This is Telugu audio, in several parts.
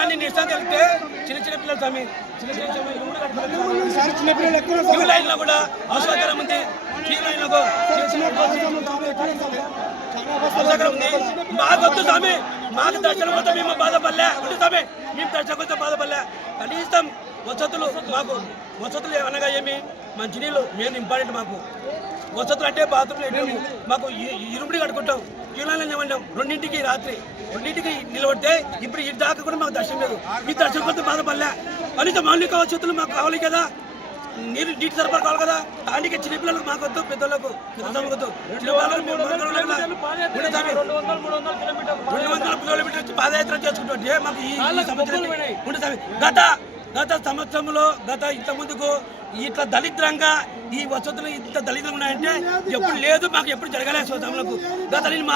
ఇవన్నీ నిజం తెలిస్తే చిన్న పిల్లలు స్వామి క్యూ లైన్లో కూడా అవసరం ఉంది. క్యూ లైన్లో అవసరం ఉంది. మాకొద్దు స్వామి, మాకు దర్శనం కోసం మేము బాధపడలే ఉంది స్వామి, మేము దర్శనం కోసం బాధపడలే. కనీసం వసతులు మాకు వసతులు అనగా ఏమి మంచినీళ్ళు మెయిన్ ఇంపార్టెంట్. మాకు వసతులు అంటే బాత్రూమ్ మాకు ఇరుముడి కట్టుకుంటాం. క్యూలైన్లో నిలబడ్డాం 2ంటికి రాత్రి 2ంటికి నిలబడితే ఇప్పుడు ఈ దాకా కూడా మాకు దర్శనం లేదు. ఈ దర్శనం కోసం బాధపడలే. కనీసం మౌలిక వసతులు మాకు కావాలి కదా, నీటి సరఫరా కావాలి కదా. దానికి చిన్నపిల్లలకు మాకు వద్దు, పెద్దలకు వద్దు. 200 కిలోమీటర్లు పాదయాత్ర చేసుకుంటుంటే మాకు ఈ సంవత్సరం గత సంవత్సరంలో ఇంత ముందుకు ఇట్లా దళిద్రంగా ఈ వసతులు ఇంత దళిద్రంగా ఉన్నాయంటే ఎప్పుడు లేదు, మాకు ఎప్పుడు జరగలేదు. సంవత్సరంలో గత నేను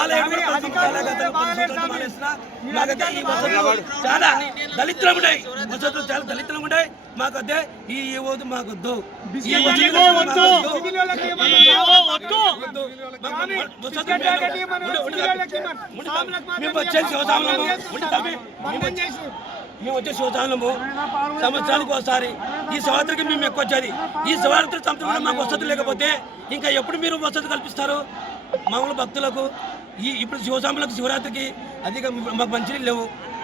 మాకైతే ఈ వసతులు చాలా దళిద్రం ఉన్నాయి, వసతులు చాలా దళిద్రం ఉన్నాయి. మాకైతే ఈ వద్దు, మాకొద్దు. మేము వచ్చేసి మేము వచ్చే శివసానము సంవత్సరానికి ఒకసారి. ఈ శివరాత్రికి మేము ఎక్కువ వచ్చేది. ఈ శివరాత్రి సంవత్సరంలో మాకు వసతులు లేకపోతే ఇంకా ఎప్పుడు మీరు వసతి కల్పిస్తారు మామూలు భక్తులకు? ఇప్పుడు శివస్వాములకు శివరాత్రికి అధిక మాకు మంచినీళ్ళు లేవు.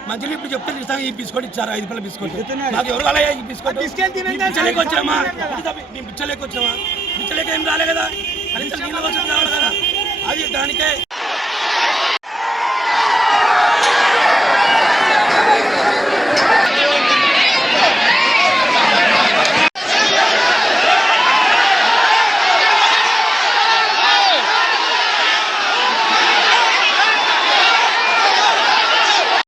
మంచినీళ్ళు ఇప్పుడు చెప్తే ఇస్తాం. ఈ బిస్కెట్ ఇచ్చారు, 5 రూపాయల బిస్కెట్. మాకు ఎవరు కాలే ఈ బిస్కెట్? పిచ్చలేక వచ్చామా? మేము పిచ్చలేక వచ్చామా? పిచ్చలేక ఏం రాలే కదా, కనీసం నీళ్ళ వసతి కావాలి కదా. అది దానికే